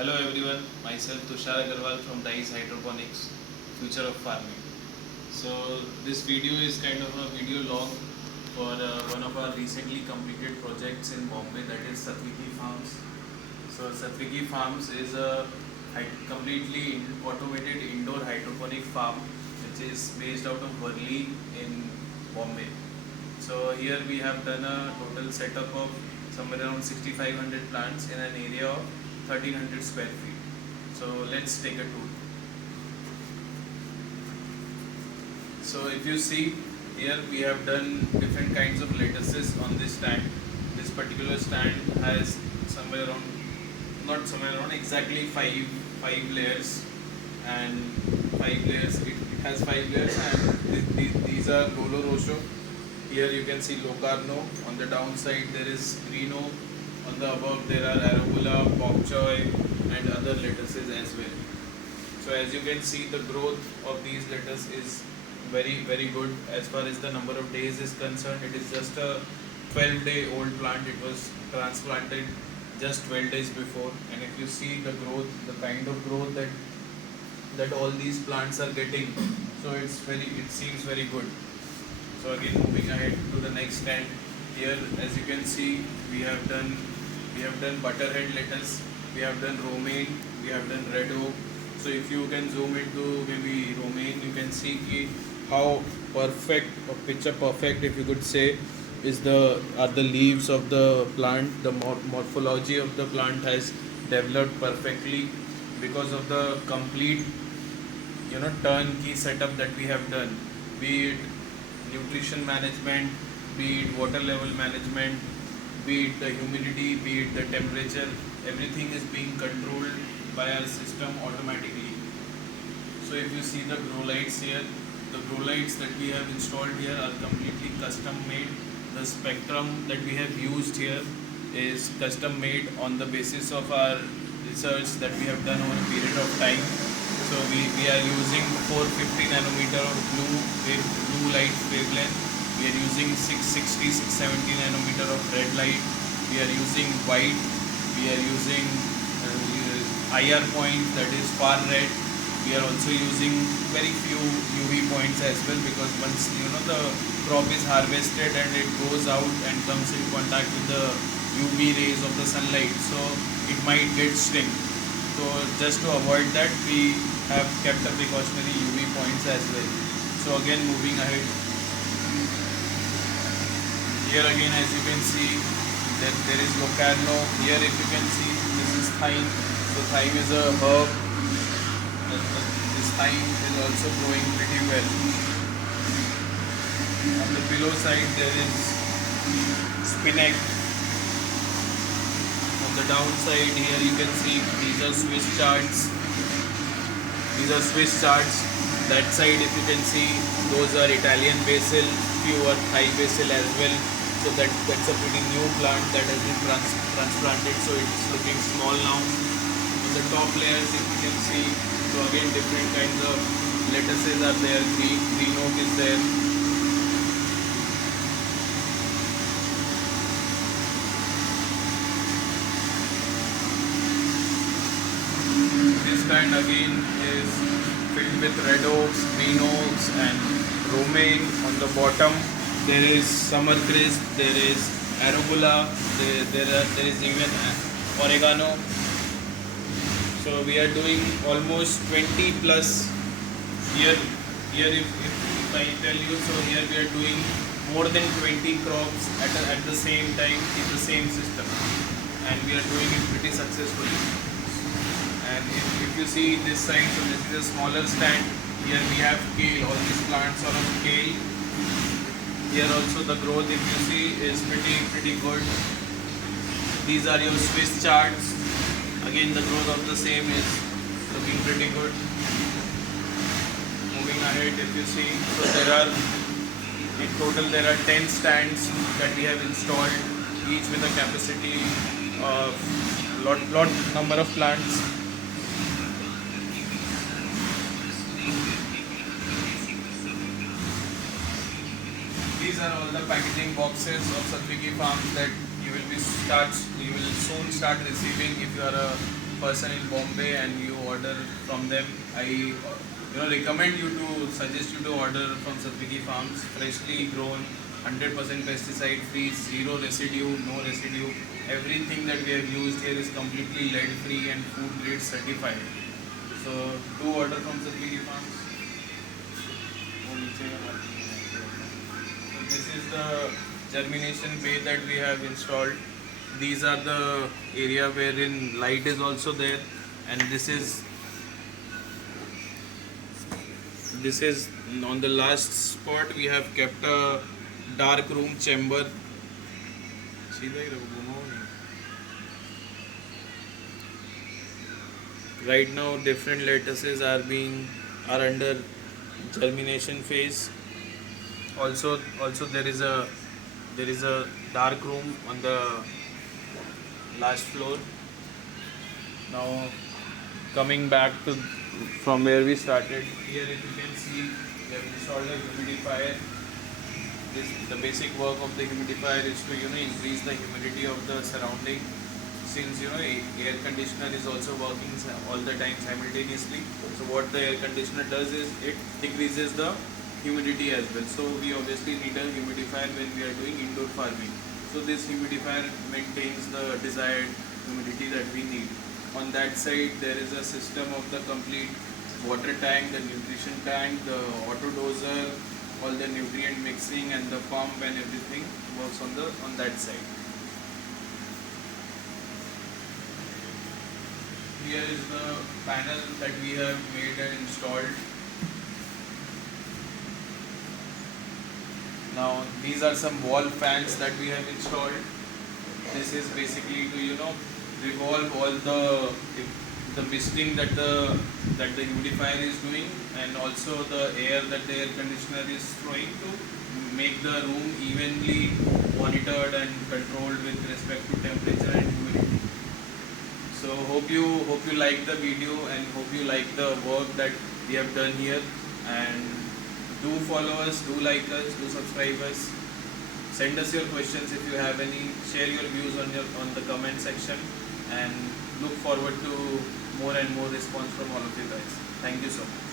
Hello everyone, myself Tushar Agarwal from Dice Hydroponics, Future of Farming. So this video is kind of a video log for one of our recently completed projects in Bombay, that is Satviki Farms. So Satviki Farms is a completely automated indoor hydroponic farm which is based out of Worli in Bombay. So here we have done a total setup of somewhere around 6500 plants in an area of 1300 square feet. So let's take a tour. So if you see here, we have done different kinds of lettuces on this stand. This particular stand has somewhere around, not somewhere around, exactly five layers, and five layers. It has 5 layers, and these are Lolo Rosso. Here you can see Locarno. On the downside there is Greeno. On the above there are Arugula, Bok Choy, and other lettuces as well. So as you can see, the growth of these lettuce is very good. As far as the number of days is concerned, it is just a 12-day old plant. It was transplanted just 12 days before, and if you see the growth, the kind of growth that all these plants are getting, so it seems very good. So again, moving ahead to the next stand, here as you can see, we have done butterhead lettuce, we have done romaine, we have done red oak. So if you can zoom into maybe romaine, you can see how perfect or picture perfect, if you could say, is the leaves of the plant. The morphology of the plant has developed perfectly because of the complete turnkey setup that we have done, be it nutrition management, be it water level management, be it the humidity, be it the temperature. Everything is being controlled by our system automatically. So if you see the grow lights here, the grow lights that we have installed here are completely custom made. The spectrum that we have used here is custom made on the basis of our research that we have done over a period of time. So we are using 450 nanometer of blue light wavelength. We are using 660, 670 nanometer of red light. We are using white. We are using IR point, that is far red. We are also using very few UV points as well, because once the crop is harvested and it goes out and comes in contact with the UV rays of the sunlight, so it might get shrink. So just to avoid that, we have kept a precautionary UV points as well. So again, moving ahead, here again as you can see that there is Locarno. Here if you can see, this is thyme. So thyme is a herb. This thyme is also growing pretty well. On the below side there is spinach. On the downside here you can see these are Swiss charts. That side if you can see, those are Italian basil, few are Thai basil as well. So that's a pretty new plant that has been transplanted, so it's looking small now. On the top layers if you can see, so again different kinds of lettuces are there. Green oak is there. This stand again is filled with red oaks, green oaks, and romaine. On the bottom there is summer crisp, there is arugula, there is even oregano. So we are doing almost 20 plus here. If I tell you, so here we are doing more than 20 crops at the same time in the same system, and we are doing it pretty successfully. And if you see this side, so this is a smaller stand. Here we have kale. All these plants are of kale. Here also the growth, if you see, is pretty good. These are your Swiss charts. Again, the growth of the same is looking pretty good. Moving ahead, if you see, so in total there are 10 stands that we have installed, each with a capacity of lot number of plants. These are all the packaging boxes of Satviki Farms that you will soon start receiving if you are a person in Bombay and you order from them, I recommend you to suggest you to order from Satviki Farms, freshly grown, 100% pesticide free, zero residue, no residue. Everything that we have used here is completely lead free and food grade certified. So do order from Satviki Farms. So this is the germination bay that we have installed. These are the area wherein light is also there, and this is on the last spot. We have kept a dark room chamber. Right now different lettuces are under germination phase. Also there is a dark room on the last floor. Now coming back to from where we started, here if you can see we have installed a humidifier. The basic work of the humidifier is to increase the humidity of the surrounding, since air conditioner is also working all the time simultaneously. So what the air conditioner does is it decreases the humidity as well. So we obviously need a humidifier when we are doing indoor farming. So this humidifier maintains the desired humidity that we need. On that side there is a system of the complete water tank, the nutrition tank, the auto doser, all the nutrient mixing and the pump and everything works on that side. Here is the panel that we have made and installed. Now these are some wall fans that we have installed. This is basically to revolve all the misting that the humidifier is doing, and also the air that the air conditioner is throwing, to make the room evenly monitored and controlled with respect to temperature and humidity. So hope you like the video and hope you like the work that we have done here, and do follow us, do like us, do subscribe us, send us your questions if you have any, share your views on the comment section, and look forward to more and more response from all of you guys. Thank you so much.